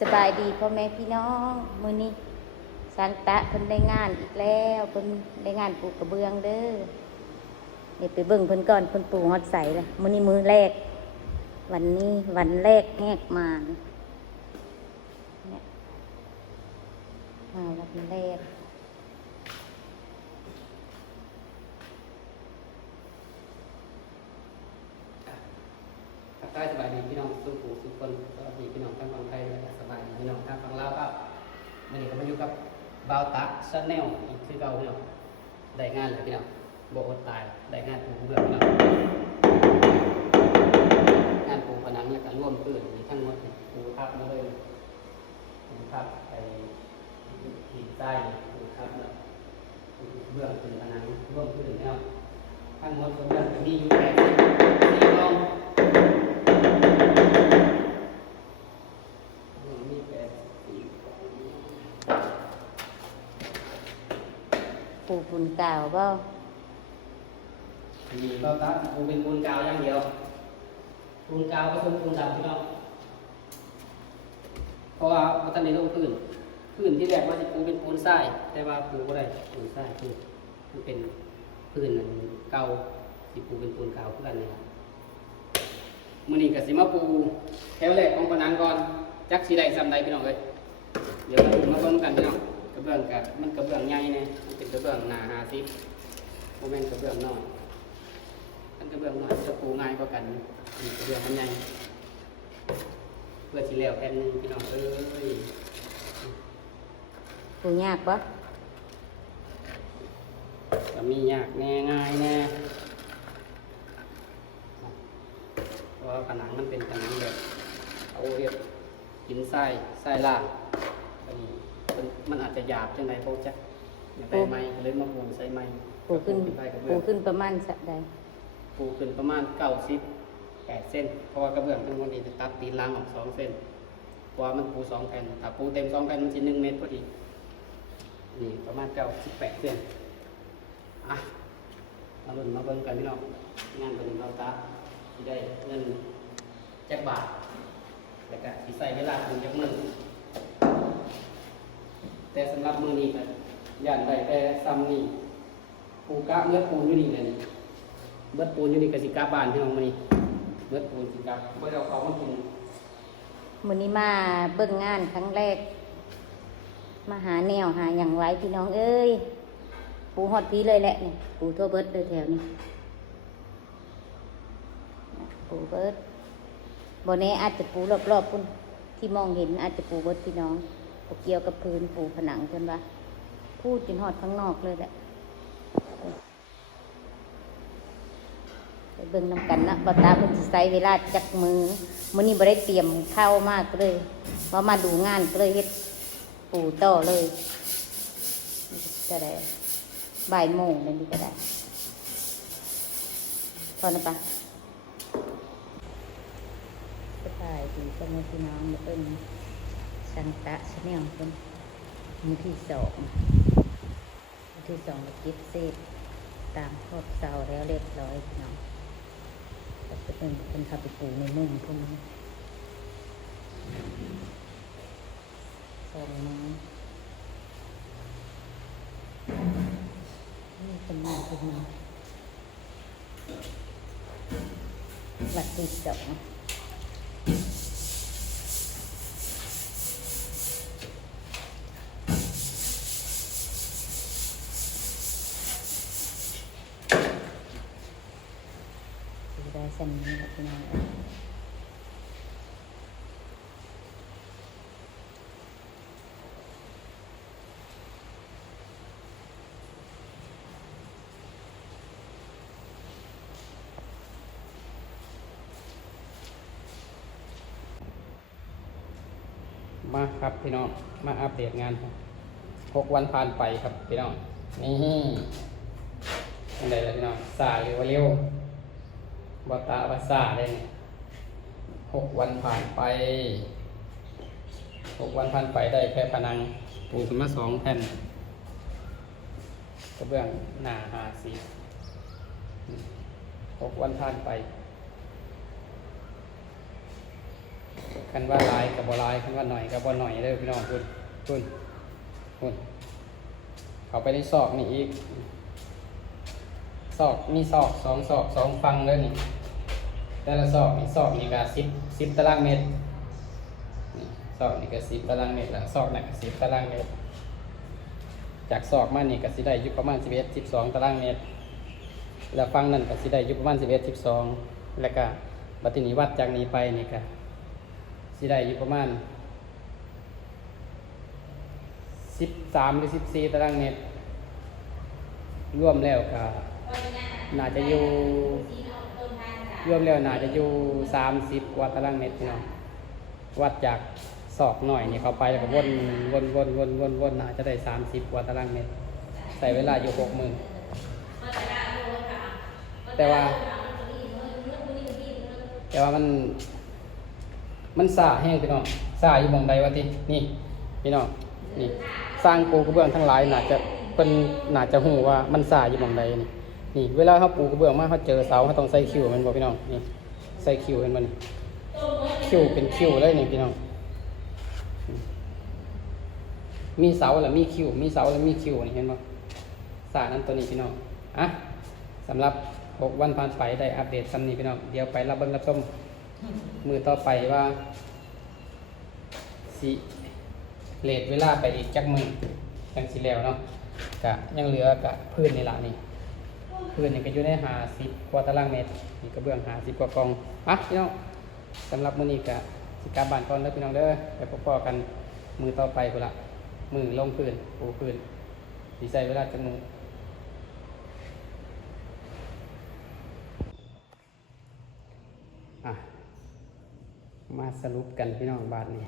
สบายดีพ่อแม่พี่น้องมื้อนี้สังตะเพิ่นได้งานอีกแล้วเพิ่นได้งานปลูกกระเบื้องเด้อเดี๋ยวไปเบิ่งเพิ่นก่อนเพิ่นปลูกฮอดใสเลยมื้อนี้มื้อแรกวันนี้วันแรกแหกมาเนี่ยมาวันแรกทักทายสบายดีพี่น้องสุขูสุขคนสวัสดีพี่น้องทั้งฝั่งไทยและสบายดีพี่น้องทั้งฝั่งลาวครับวันนี้ก็มาอยู่กับบาวตะชาแนลอีกคือเก่าพี่น้องได้งานเลยพี่น้องบ่อดตายได้งานปูเบื่อพี่น้องงานปูผนังแล้วก็ร่วมพื้นมีทั้งหมดปูทับมาเลยปูทับไปหินใต้ปูทับแล้วปูเบื่อเป็นผนังร่วมพื้นพี่น้องทั้งหมดก็เบื่อมีอยู่แค่สี่กองปลูกฝุ่นกาวบ่มีก็ตัดปูเป็นปูนกาวอย่างเดียวปูนกาวก็คือปูนดำพี่น้องเพราะว่าวัฒนธรรมลงพื้นที่แรกว่าจะปูเป็นปูนทรายแต่ว่าปูก็ได้ปูนทรายคือมันเป็นพื้นเก่าที่ปูเป็นปูนกาวเพื่อนนี่ครับมื้อนี้ก็สิมาปูแถวแรกของผนังก่อนจักสิได้ซ้ำใดพี่น้องเอ้ยเดี๋ยวมาเบิ่งกันพี่น้องกระเบื้องกับมันกระเบื้องใหญ่เนี่ยมันเป็นกระเบื้องหนา50โมเมนต์กระเบื้องน้อยมันกระเบื้องน้อยจะปูง่ายกว่ากันกระเบื้องมันใหญ่เพื่อสิแล้วแผ่นนึงพี่น้องเอ้ย ปลูกยากบ่ก็มียากแน่ง่ายแน่เพราะว่าผนังมันเป็นผนังแบบเอาเรียบหินทรายล่างอันนี้มันอาจจะหยาบจังไดพวกจ๊ะอยากได้ไม้เลยมาปูใส่ไม้ ปลูกขึ้นประมาณสักใดปูขึ้นประมาณ98 เส้นเพราะว่ากระเบื้องทั้งหมดนี้จะตัดตีนล่างออก2 เส้นเพราะว่ามันปู2 แผ่นถ้าปูเต็ม2 แผ่นมันจะ1 เมตรพอดีนี่ประมาณ98 เส้นอ่ะมาลุ้นมาเบิ่งกันพี่น้องงานเป็นเราตัดที่ได้เงินจักบาทแล้วก็สิใส่เวลาถึงจักมื้อแต่สำหรับมื้อนี้ก็ย่านได้แต่ซ้ำนี่ปูกะเมื่อปูอยู่นี่เลยนี่เมื่อปูอยู่นี่ก็สิกลับบ้านพี่น้องมื้อนี้เมื่อปูสิกลับบ่ได้เอาของมากิน มื้อนี้มาเบิ่งงานครั้งแรกมาหาแนวหาอย่างไรพี่น้องเอ้ยปูฮอดพีเลยแหละเนี่ยปูทั่วเบิดเลยแถวนี้ปูเบิดบ่แน่อาจจะปูรอบๆพุ่นที่มองเห็นอาจจะปูเบิดพี่น้องบ่เกี่ยวกับพื้นปูผนังเพิ่นว่าพูดจนฮอดข้างนอกเลยแหละไปเบิ่งนำกันนะบ่ตาเพิ่นสิใช้เวลาจักมื้อนี้บ่ได้เตรียมข้าวมากเลยว่ามาดูงานก็เลยเฮ็ดปูต่อเลยจะได้บ่ายโมงนั่นนี่ก็ได้พอนะปะสบายดีพ่อแม่พี่น้องมาเป็นสันตะชาแนลเป็นมือที่2เก็บเศษตามขอบเสาแล้วเรียบร้อยพี่น้องก็จะเป็นขับไปปูในมุมพวกนี้2 มื้อนี่เป็นงานเป็นมือวัดที่2ได้เส้นนี้แหละพี่น้องมาครับพี่น้องมาอัปเดตงานครับ6 วันผ่านไปครับพี่น้องนี่อันใดล่ะพี่น้องสายหรือว่าเร็วบ่ตาบ่ซ่าได้นี่6 วันผ่านไป6 วันผ่านไปได้แค่ผนังปูขึ้นมา2 แผ่นกระเบื้องหนา50 6 วันผ่านไป คันว่าหลายกับบ่หลายคันว่าหน่อยกับบ่หน่อยเด้อพี่น้องคุณคุณเขาไปในซอกนี่อีกซอกมีซอกสองฟังเลยนี่แต่ละซอกนี่ก็10ตารางเมตรนี่ซอกนี่ก็10ตารางเมตรแล้วซอกนั่นก็10ตารางเมตรจากซอกมานี่ก็สิได้อยู่ประมาณ11-12ตารางเมตรแล้วฟังนั่นก็สิได้อยู่ประมาณ11-12แล้วก็บัดทีนี้วัดจากนี้ไปนี่ก็สิได้อยู่ประมาณ13หรือ14ตารางเมตรรวมแล้วก็น่าจะอยู่รวมแล้วน่าจะอยู่30กว่าตารางเมตรพี่น้องวัดจากศอกหน่อยนี่เข้าไปแล้วก็วนน่าจะได้30กว่าตารางเมตรใส่เวลาอยู่60,000แต่ว่ามันซ่าแห้งพี่น้องซ่าอยู่หม่องใดวะตินี่พี่น้องนี่สร้างปูกระเบื้องทั้งหลายน่าจะฮู้ว่ามันซ่าอยู่หม่องใดนี่เวลาเฮาปูกระเบื้องมาเฮาเจอเสาเฮาต้องใส่คิวมันบ่พี่น้องนี่ใส่คิวเห็นบ่นี่คิวเป็นคิวเลยนี่พี่น้องมีเสาแล้วมีคิวมีเสาแล้วมีคิวนี่เห็นบ่ซ่านั้นตัวนี้พี่น้องอ่ะสำหรับ6วันผ่านไปได้อัปเดตซ้ำนี้พี่น้องเดี๋ยวไปรับเบิ่งรับชมมือต่อไปว่าสิเลทเวลาไปอีกจักมือจังสิแล้วเนาะกะยังเหลือกะพื้นนี่ล่ะนี่พื้นนี่ก็อยู่ใน50กว่าตารางเมตรนี่กระเบื้อง50กว่ากองอ่ะพี่น้องสำหรับมื้อนี้กะสิกลับบ้านก่อนเด้อพี่น้องเด้อไปพบกันมือต่อไปพุ่นล่ะมือลงพื้นปูพื้นสิใช้เวลาจักมือมาสรุปกันพี่น้องบาทนี้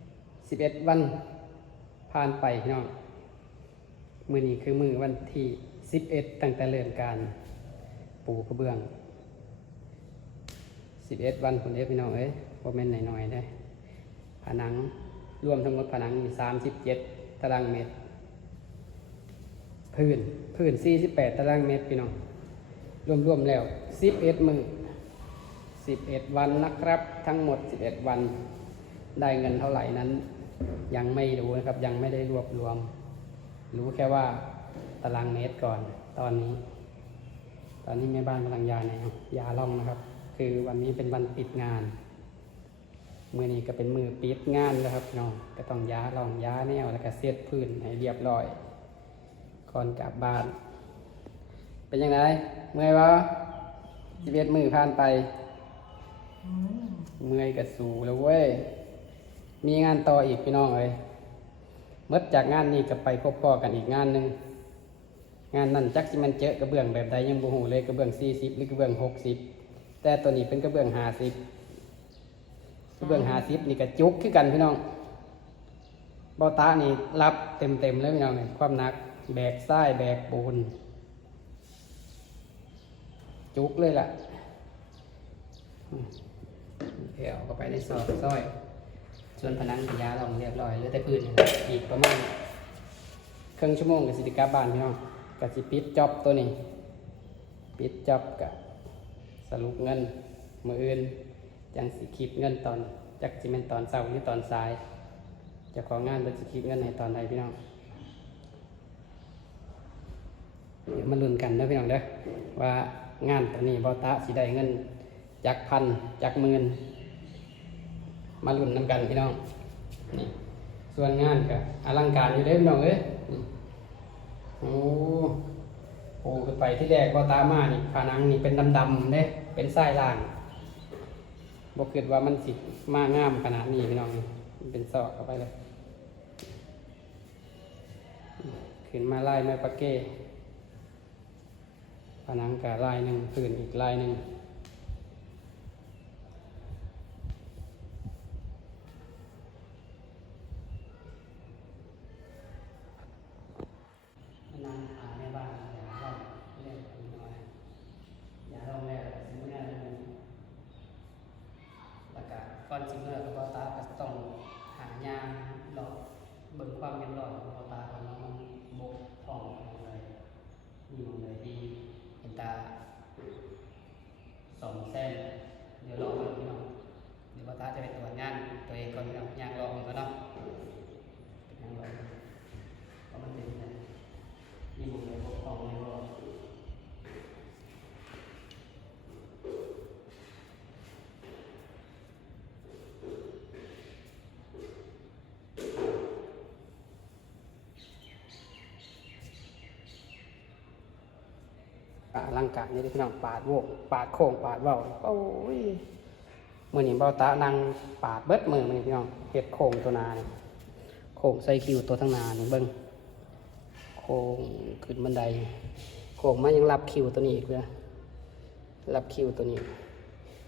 11วันผ่านไปพี่น้องมื้อนี้คือมื้อวันที่11ตั้งแต่เริ่มการปูกระเบื้อง11วันพุ่นเด้อพี่น้องเอ้ยบ่แม่นน้อยๆเด้อผนังรวมทั้งหมดผนังนี่37ตารางเมตรพื้น48ตารางเมตรพี่น้องรวมแล้ว11มื้อ11วันนะครับทั้งหมด11วันได้เงินเท่าไหร่นั้นยังไม่รู้นะครับยังไม่ได้รวบรวมรู้แค่ว่าตารางเมตรก่อนตอนนี้แม่บ้านกำลังยาล่องนะครับคือวันนี้เป็นวันปิดงานมื้อนี้ก็เป็นมื้อปิดงานแล้วครับน้องก็ต้องยาล่องยาแนวแล้วก็เช็ดพื้นให้เรียบร้อยก่อนกลับบ้านเป็นยังไงเมื่อยวะ11มื้อผ่านไปเมื่อยกระสูแล้วเว้ยมีงานต่ออีกพี่น้องเลยเมื่อจากงานนี้ก็ไปพบพ่อกันอีกงานหนึ่งงานนั้นจักสิมันเจอกระเบื้องแบบใดยังบ่ฮู้เลยกระเบื้อง40หรือกระเบื้อง60แต่ตัวนี้เป็นกระเบื้อง50กระเบื้อง50นี่ก็จุกคือกันพี่น้องเบ้าตานี่รับเต็มเลยพี่น้องนี่ความหนักแบกทรายแบกปูนจุกเลยล่ะเดี๋ยวก็ไปในซอยส่วนผนังยาลองเรียบร้อยเหลือแต่พื้นอีกประมาณครึ่งชั่วโมงกับสิกาบ้านพี่น้องกับสิปิดจ็อบตัวนี้ปิดจ็อบกับสรุปเงินมืออื่นจังสิคิดเงินตอนจักสิเป็นตอนเช้าหรือตอนสายจะของงานเป็นสิคิดเงินในตอนใดพี่น้องเดี๋ยวมาลุ้นกันนะพี่น้องเด้อว่างานตัวนี้บอตาสิได้เงินจากพันจากหมื่นมาลุ้นนำกันพี่น้องนี่ส่วนงานก็อลังการอยู่เลยพี่น้องเอ้ยโอ้ขึ้นไปที่แรกบอตามานี่ผนังนี่เป็นดำๆเด้เป็นทรายล่างบอกเกิดว่ามันสิมางามขนาดนี้พี่น้องมันเป็นซอกเข้าไปเลยขึ้นมาไล่ไม้ปะเก้ผนังกับลายหนึ่งพื้นอีกลายหนึ่งนั่งหาในบ้านอย่าล่องเล่นน้อยอย่าล่องแล้วสิเมื่อเลยแล้วก็ก่อนสิเมื่อก็ตาก็ต้องหายาหลอกเบิ่งความเป็นหลอดของตาของมันบกพร่องอะไรมีอะไรดีเห็นตา2 เส้นเดี๋ยวรอพี่น้องเดี๋ยวตาจะไปตรวจงาน ร่างกายนี่พี่น้องปาดโวกปาดโค้งปาดเว้าโอ้ยมื้อนี้เบาตานั่งปาดเบิดมือมื้อนี้พี่น้องเฮ็ดโค้งตัวหนานี่โค้งใส่คิวตัวทั้งหน้านี่เบิ่งโค้งขึ้นบันไดโค้งมายังรับคิวตัวนี้อีกเด้อรับคิวตัวนี้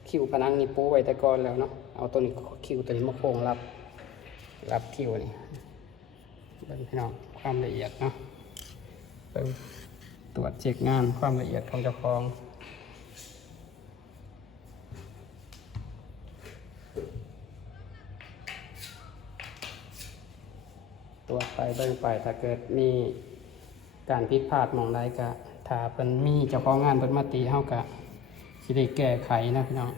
คิวผนังนี่ปูไว้แต่ก่อนแล้วเนาะเอาตัวนี้คิวตัวนี้มาโค้งรับคิวนี่เบิ่งพี่น้องความละเอียดเนาะเบิ่งตรวจเช็คงานความละเอียดของเจ้าของตรวจไปเบิ่งไปถ้าเกิดมีการผิดพลาดหม่องใดก็ถ้าเพิ่นมีเจ้าของงานเพิ่นมาติเฮาก็สิได้แก้ไขนะพี่น้อง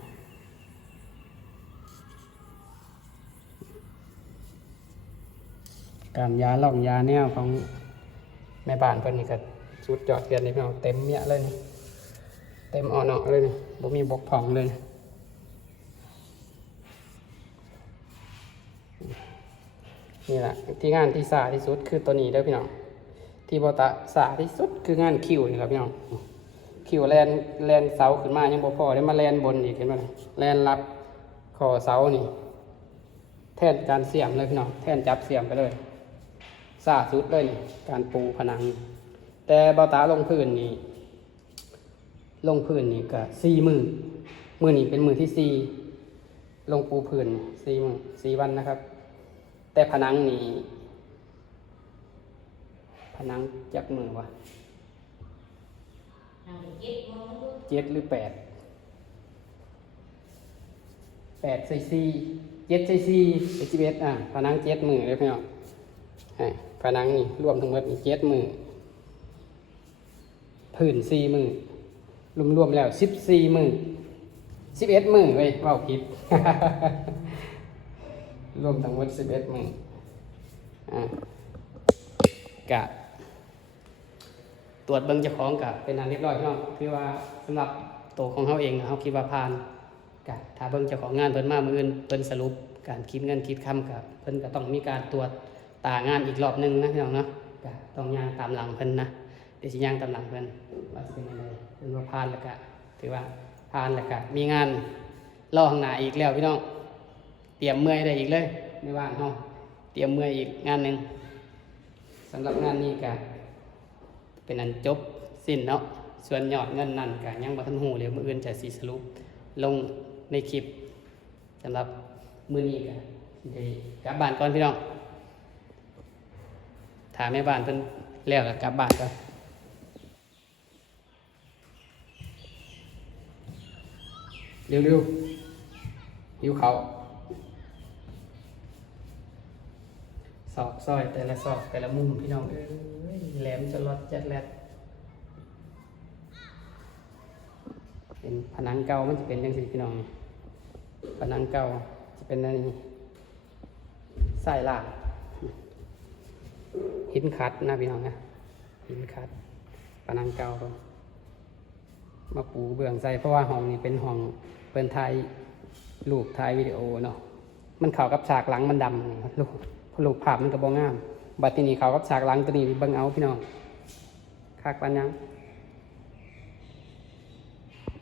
การยาล่องยาแนวของแม่บ้านเพิ่นนี่ก็สุดยอดเพียรนี่พี่น้องเต็มเมียเลยนี่เต็มอ่อนๆเลยนี่บ่มีบกพร่องเลยนี่แหละที่งานที่สาที่สุดคือตัวนี้เด้อพี่น้องที่บ่ตะสาที่สุดคืองานคิวนี่ครับพี่น้องคิวแลนเสาขึ้นมายังบ่พอได้มาแลนบนอีกเห็นบ่แลนรับขอเสานี่แทนการเสียมเลยพี่น้องแทนจับเสียมไปเลยสาสุดเลยนี่การปูผนังแต่เบาตาลงพื้นนี่ก็4 มื้อนี้เป็นมื้อที่4ลงปูพื้น4 มื้อ4 วันนะครับแต่ผนังนี่ผนังจักมือวะ7 หรือ 8 ใส่4 7 ใส่4 11ผนัง7 มือเลยพี่น้องผนังนี่รวมทั้งหมดนี่7 มือพื้น4 มือรวมๆแล้ว14 มือ11 มือเว้ยเว้าผิด รวมทั้งหมด11 มือกะตรวจเบิ่งเจ้าของกะเป็นอันเรียบร้อยพี่น้องคือว่าสำหรับตัวของเขาเองเขาคิดว่าผ่านกะถ้าเบิ่งเจ้าของงานเพิ่นมามื้ออื่นเพิ่นสรุปการคิดเงินคิดคำกะเพิ่นก็ต้องมีการตรวจตางานอีกรอบนึงนะพี่น้องเนาะกะต้องย่างตามหลังเพิ่นนะเดี๋ยวสิย่างตามหลังเพิ่นว่าสิเป็นยังไงเพิ่นว่าผ่านแล้วกะถือว่าผ่านแล้วกะมีงานรอข้างหน้าอีกแล้วพี่น้องเตรียมเมื่อยได้อีกเลยในบ้านเฮาเตรียมเมื่อยอีกงานนึงสำหรับงานนี้กะเป็นอันจบสิ้นเนาะส่วนยอดเงินนั่นกะยังบ่ทันฮู้เลยมื้ออื่นจะสิสรุปลงในคลิปสำหรับมื้อนี้กะได้กลับบ้านก่อนพี่น้องถ้าแม่บ้านเพิ่นแล้วก็กลับบ้านก่อนเร็วๆหิวข้าวซอกซอยแต่ละซอกแต่ละมุมพี่น้องแหลมจะรอดจัดแลดเป็นผนังเก่ามันจะเป็นยังสิพี่น้องผนังเก่าจะเป็นอะไรใส่ล่างหินขัดนะพี่น้องนะหินขัดผนังเก่ามาปูเบื้องใส่เพราะว่าห้องนี้เป็นห้องเป็นถ่ายรูปถ่ายวิดีโอเนาะมันเข้ากับฉากหลังมันดำลูกภาพมันก็บ่งามบัดทีนี้เข้ากับฉากหลังตัวนี้เบิ่งเอาพี่น้องคักปานยัง